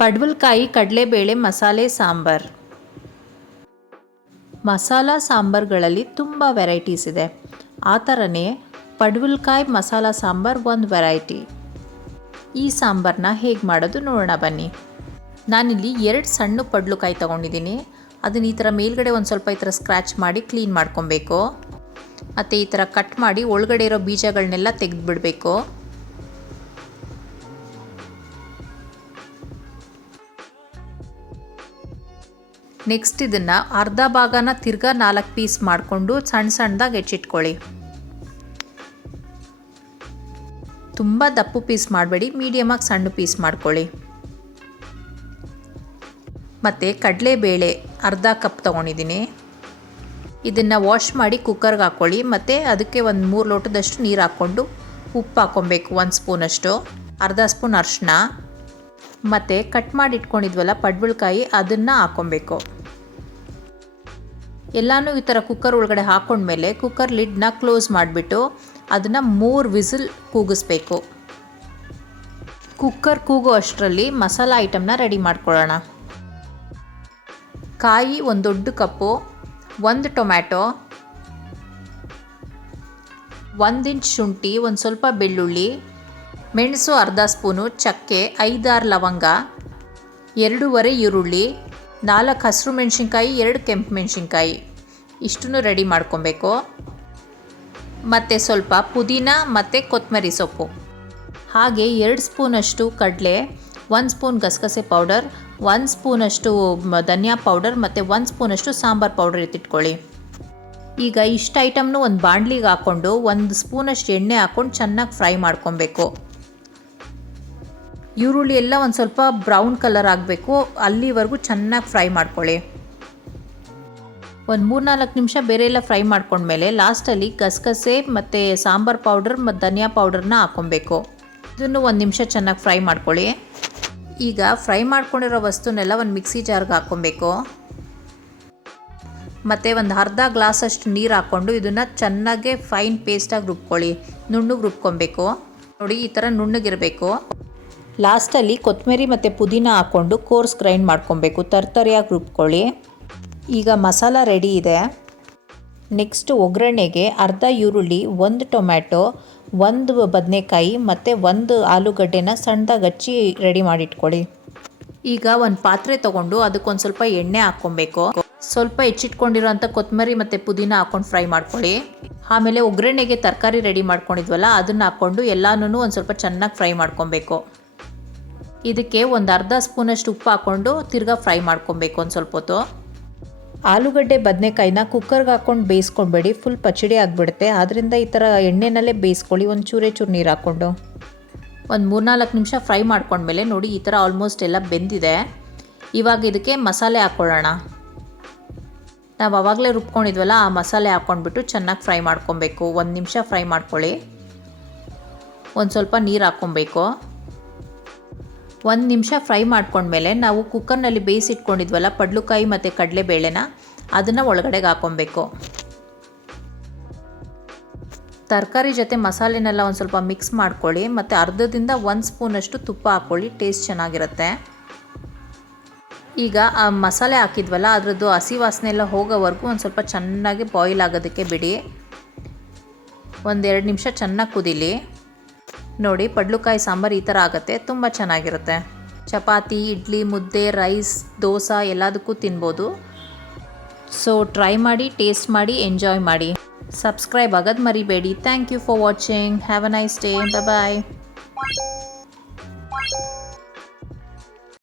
ಪಡ್ವಲ್ಕಾಯಿ, ಕಡಲೆಬೇಳೆ, ಮಸಾಲೆ, ಸಾಂಬಾರ್. ಮಸಾಲ ಸಾಂಬಾರ್ಗಳಲ್ಲಿ ತುಂಬ ವೆರೈಟೀಸ್ ಇದೆ. ಆ ಥರನೇ ಪಡ್ವಲ್ಕಾಯಿ, ಮಸಾಲ ಸಾಂಬಾರ್ ಒಂದು ವೆರೈಟಿ. ಈ ಸಾಂಬಾರನ್ನ ಹೇಗೆ ಮಾಡೋದು ನೋಡೋಣ ಬನ್ನಿ. ನಾನಿಲ್ಲಿ ಎರಡು ಸಣ್ಣ ಪಡ್ಲುಕಾಯಿ ತೊಗೊಂಡಿದ್ದೀನಿ. ಅದನ್ನ ಈ ಥರ ಮೇಲ್ಗಡೆ ಒಂದು ಸ್ವಲ್ಪ ಈ ಥರ ಸ್ಕ್ರ್ಯಾಚ್ ಮಾಡಿ ಕ್ಲೀನ್ ಮಾಡ್ಕೊಬೇಕು. ಮತ್ತು ಈ ಥರ ಕಟ್ ಮಾಡಿ ಒಳಗಡೆ ಇರೋ ಬೀಜಗಳನ್ನೆಲ್ಲ ತೆಗೆದುಬಿಡಬೇಕು. ನೆಕ್ಸ್ಟ್ ಇದನ್ನು ಅರ್ಧ ಭಾಗನ ತಿರ್ಗಾ ನಾಲ್ಕು ಪೀಸ್ ಮಾಡಿಕೊಂಡು ಸಣ್ಣ ಸಣ್ಣದಾಗಿ ಹೆಚ್ಚಿಟ್ಕೊಳ್ಳಿ. ತುಂಬ ದಪ್ಪು ಪೀಸ್ ಮಾಡಬೇಡಿ ಮೀಡಿಯಮಾಗಿ ಸಣ್ಣ ಪೀಸ್ ಮಾಡ್ಕೊಳ್ಳಿ. ಮತ್ತು ಕಡಲೆಬೇಳೆ ಅರ್ಧ ಕಪ್ ತೊಗೊಂಡಿದ್ದೀನಿ. ಇದನ್ನು ವಾಶ್ ಮಾಡಿ ಕುಕ್ಕರ್ಗೆ ಹಾಕ್ಕೊಳ್ಳಿ ಮತ್ತು ಅದಕ್ಕೆ ಒಂದು ಮೂರು ಲೋಟದಷ್ಟು ನೀರು ಹಾಕ್ಕೊಂಡು ಉಪ್ಪು ಹಾಕ್ಕೊಬೇಕು, ಒಂದು ಸ್ಪೂನಷ್ಟು ಅರ್ಧ ಸ್ಪೂನ್ ಅರಿಶಿನ ಮತ್ತು ಕಟ್ ಮಾಡಿ ಇಟ್ಕೊಂಡಿದ್ವಲ್ಲ ಪಡ್ಬಳ್ಕಾಯಿ, ಅದನ್ನು ಹಾಕ್ಕೊಬೇಕು. ಎಲ್ಲನೂ ಈ ಥರ ಕುಕ್ಕರ್ ಒಳಗಡೆ ಹಾಕೊಂಡ್ಮೇಲೆ ಕುಕ್ಕರ್ ಲಿಡ್ನ ಕ್ಲೋಸ್ ಮಾಡಿಬಿಟ್ಟು ಅದನ್ನು ಮೂರು ವಿಸಿಲ್ ಕೂಗಿಸ್ಬೇಕು. ಕುಕ್ಕರ್ ಕೂಗೋ ಅಷ್ಟರಲ್ಲಿ ಮಸಾಲ ಐಟಮ್ನ ರೆಡಿ ಮಾಡ್ಕೊಳ್ಳೋಣ. ಕಾಯಿ ಒಂದು ದೊಡ್ಡ ಕಪ್ಪು, ಒಂದು ಟೊಮ್ಯಾಟೊ, ಒಂದು ಇಂಚ್ ಶುಂಠಿ, ಒಂದು ಸ್ವಲ್ಪ ಬೆಳ್ಳುಳ್ಳಿ, ಮೆಣಸು ಅರ್ಧ ಸ್ಪೂನು, ಚಕ್ಕೆ, ಐದಾರು ಲವಂಗ, ಎರಡೂವರೆ ಈರುಳ್ಳಿ ನಾಲ್ಕು ಹಸಿರು ಮೆಣಸಿನ್ಕಾಯಿ, ಎರಡು ಕೆಂಪು ಮೆಣಸಿನ್ಕಾಯಿ. ಇಷ್ಟನ್ನು ರೆಡಿ ಮಾಡ್ಕೊಬೇಕು. ಮತ್ತು ಸ್ವಲ್ಪ ಪುದೀನ ಮತ್ತು ಕೊತ್ತಂಬರಿ ಸೊಪ್ಪು. ಹಾಗೆ ಎರಡು ಸ್ಪೂನಷ್ಟು ಕಡಲೆ, ಒಂದು ಸ್ಪೂನ್ ಗಸಗಸೆ ಪೌಡರ್ ಒಂದು ಸ್ಪೂನಷ್ಟು ಧನಿಯಾ ಪೌಡರ್ ಮತ್ತು ಒಂದು ಸ್ಪೂನಷ್ಟು ಸಾಂಬಾರು ಪೌಡರ್ ಎತ್ತಿಟ್ಕೊಳ್ಳಿ ಈಗ ಇಷ್ಟು ಐಟಮ್ನು ಒಂದು ಬಾಣಲಿಗೆ ಹಾಕ್ಕೊಂಡು ಒಂದು ಸ್ಪೂನಷ್ಟು ಎಣ್ಣೆ ಹಾಕ್ಕೊಂಡು ಚೆನ್ನಾಗಿ ಫ್ರೈ ಮಾಡ್ಕೊಬೇಕು. ಈರುಳ್ಳಿ ಎಲ್ಲ ಒಂದು ಸ್ವಲ್ಪ ಬ್ರೌನ್ ಕಲರ್ ಆಗಬೇಕು. ಅಲ್ಲಿವರೆಗೂ ಚೆನ್ನಾಗಿ ಫ್ರೈ ಮಾಡ್ಕೊಳ್ಳಿ. ಒಂದು ಮೂರ್ನಾಲ್ಕು ನಿಮಿಷ ಬೇರೆ ಎಲ್ಲ ಫ್ರೈ ಮಾಡ್ಕೊಂಡ್ಮೇಲೆ ಲಾಸ್ಟಲ್ಲಿ ಗಸಗಸೆ ಮತ್ತು ಸಾಂಬಾರು ಪೌಡರ್ ಮತ್ತು ಧನಿಯಾ ಪೌಡರ್ನ ಹಾಕ್ಕೊಬೇಕು ಇದನ್ನು ಒಂದು ನಿಮಿಷ ಚೆನ್ನಾಗಿ ಫ್ರೈ ಮಾಡ್ಕೊಳ್ಳಿ. ಈಗ ಫ್ರೈ ಮಾಡ್ಕೊಂಡಿರೋ ವಸ್ತುನೆಲ್ಲ ಒಂದು ಮಿಕ್ಸಿ ಜಾರ್ಗೆ ಹಾಕ್ಕೊಬೇಕು ಮತ್ತು ಒಂದು ಅರ್ಧ ಗ್ಲಾಸಷ್ಟು ನೀರು ಹಾಕ್ಕೊಂಡು ಇದನ್ನು ಚೆನ್ನಾಗೆ ಫೈನ್ ಪೇಸ್ಟಾಗಿ ರುಬ್ಕೊಳ್ಳಿ. ನುಣ್ಣಗೆ ರುಬ್ಕೊಬೇಕು ನೋಡಿ ಈ ಥರ ನುಣ್ಣಗಿರಬೇಕು ಲಾಸ್ಟಲ್ಲಿ ಕೊತ್ತಂಬರಿ ಮತ್ತು ಪುದೀನ ಹಾಕ್ಕೊಂಡು ಕೋರ್ಸ್ ಗ್ರೈಂಡ್ ಮಾಡ್ಕೊಬೇಕು. ತರ್ತರಿಯಾಗಿ ರುಬ್ಕೊಳ್ಳಿ. ಈಗ ಮಸಾಲ ರೆಡಿ ಇದೆ. ನೆಕ್ಸ್ಟ್ ಒಗ್ಗರಣೆಗೆ ಅರ್ಧ ಈರುಳ್ಳಿ, ಒಂದು ಟೊಮ್ಯಾಟೊ, ಒಂದು ಬದನೆಕಾಯಿ ಮತ್ತು ಒಂದು ಆಲೂಗಡ್ಡೆನ ಸಣ್ಣದಾಗಿ ಹಚ್ಚಿ ರೆಡಿ ಮಾಡಿಟ್ಕೊಳ್ಳಿ. ಈಗ ಒಂದು ಪಾತ್ರೆ ತೊಗೊಂಡು ಅದಕ್ಕೊಂದು ಸ್ವಲ್ಪ ಎಣ್ಣೆ ಹಾಕ್ಕೊಬೇಕು. ಸ್ವಲ್ಪ ಹೆಚ್ಚಿಟ್ಕೊಂಡಿರೋಂಥ ಕೊತ್ತಂಬರಿ ಮತ್ತು ಪುದೀನ ಹಾಕ್ಕೊಂಡು ಫ್ರೈ ಮಾಡ್ಕೊಳ್ಳಿ. ಆಮೇಲೆ ಒಗ್ಗರಣೆಗೆ ತರಕಾರಿ ರೆಡಿ ಮಾಡ್ಕೊಂಡಿದ್ವಲ್ಲ, ಅದನ್ನು ಹಾಕ್ಕೊಂಡು ಎಲ್ಲಾನು ಒಂದು ಸ್ವಲ್ಪ ಚೆನ್ನಾಗಿ ಫ್ರೈ ಮಾಡ್ಕೊಬೇಕು. ಇದಕ್ಕೆ ಒಂದು ಅರ್ಧ ಸ್ಪೂನಷ್ಟು ಉಪ್ಪು ಹಾಕ್ಕೊಂಡು ತಿರ್ಗಾ ಫ್ರೈ ಮಾಡ್ಕೊಬೇಕು ಒಂದು ಸ್ವಲ್ಪ ಹೊತ್ತು. ಆಲೂಗಡ್ಡೆ ಬದನೆಕಾಯಿನ ಕುಕ್ಕರ್ಗೆ ಹಾಕ್ಕೊಂಡು ಬೇಯಿಸ್ಕೊಬೇಡಿ ಫುಲ್ ಪಚಡಿ ಆಗಿಬಿಡುತ್ತೆ. ಆದ್ದರಿಂದ ಈ ಥರ ಎಣ್ಣೆನಲ್ಲೇ ಬೇಯಿಸ್ಕೊಳ್ಳಿ. ಒಂದು ಚೂರೇ ಚೂರು ನೀರು ಹಾಕ್ಕೊಂಡು. ಒಂದು ಮೂರ್ನಾಲ್ಕು ನಿಮಿಷ ಫ್ರೈ ಮಾಡ್ಕೊಂಡ್ಮೇಲೆ ನೋಡಿ ಈ ಥರ ಆಲ್ಮೋಸ್ಟ್ ಎಲ್ಲ ಬೆಂದಿದೆ. ಇವಾಗ ಇದಕ್ಕೆ ಮಸಾಲೆ ಹಾಕ್ಕೊಳ್ಳೋಣ ನಾವು ಆವಾಗಲೇ ರುಬ್ಕೊಂಡಿದ್ವಲ್ಲ ಆ ಮಸಾಲೆ ಹಾಕ್ಕೊಂಡ್ಬಿಟ್ಟು ಚೆನ್ನಾಗಿ ಫ್ರೈ ಮಾಡ್ಕೊಬೇಕು. ಒಂದು ನಿಮಿಷ ಫ್ರೈ ಮಾಡ್ಕೊಳ್ಳಿ. ಒಂದು ಸ್ವಲ್ಪ ನೀರು ಹಾಕ್ಕೊಬೇಕು. ಒಂದು ನಿಮಿಷ ಫ್ರೈ ಮಾಡ್ಕೊಂಡ್ಮೇಲೆ ನಾವು ಕುಕ್ಕರ್ನಲ್ಲಿ ಬೇಯಿಸಿಟ್ಕೊಂಡಿದ್ವಲ್ಲ ಪಡ್ಲುಕಾಯಿ ಮತ್ತು ಕಡಲೆಬೇಳೆನ ಅದನ್ನು ಒಳಗಡೆಗೆ ಹಾಕ್ಕೊಬೇಕು. ತರಕಾರಿ ಜೊತೆ ಮಸಾಲೆನೆಲ್ಲ ಒಂದು ಸ್ವಲ್ಪ ಮಿಕ್ಸ್ ಮಾಡ್ಕೊಳ್ಳಿ, ಮತ್ತು ಅರ್ಧದಿಂದ ಒಂದು ಸ್ಪೂನಷ್ಟು ತುಪ್ಪ ಹಾಕ್ಕೊಳ್ಳಿ, ಟೇಸ್ಟ್ ಚೆನ್ನಾಗಿರುತ್ತೆ. ಈಗ ಆ ಮಸಾಲೆ ಹಾಕಿದ್ವಲ್ಲ, ಅದರದ್ದು ಹಸಿ ವಾಸನೆ ಎಲ್ಲ ಹೋಗೋವರೆಗೂ ಒಂದು ಸ್ವಲ್ಪ ಚೆನ್ನಾಗಿ ಬಾಯ್ಲ್ ಆಗೋದಕ್ಕೆ ಬಿಡಿ. ಒಂದೆರಡು ನಿಮಿಷ ಚೆನ್ನಾಗಿ ಕುದೀಲಿ. ನೋಡಿ, ಪಡ್ಲುಕಾಯಿ ಸಾಂಬಾರು ಈ ಥರ ಆಗುತ್ತೆ, ತುಂಬ ಚೆನ್ನಾಗಿರುತ್ತೆ. ಚಪಾತಿ, ಇಡ್ಲಿ, ಮುದ್ದೆ, ರೈಸ್, ದೋಸೆ ಎಲ್ಲದಕ್ಕೂ ತಿನ್ಬೋದು. ಸೊ ಟ್ರೈ ಮಾಡಿ ಟೇಸ್ಟ್ ಮಾಡಿ ಎಂಜಾಯ್ ಮಾಡಿ. ಸಬ್ಸ್ಕ್ರೈಬ್ ಆಗೋದು ಮರಿಬೇಡಿ. Thank you for watching have a nice day bye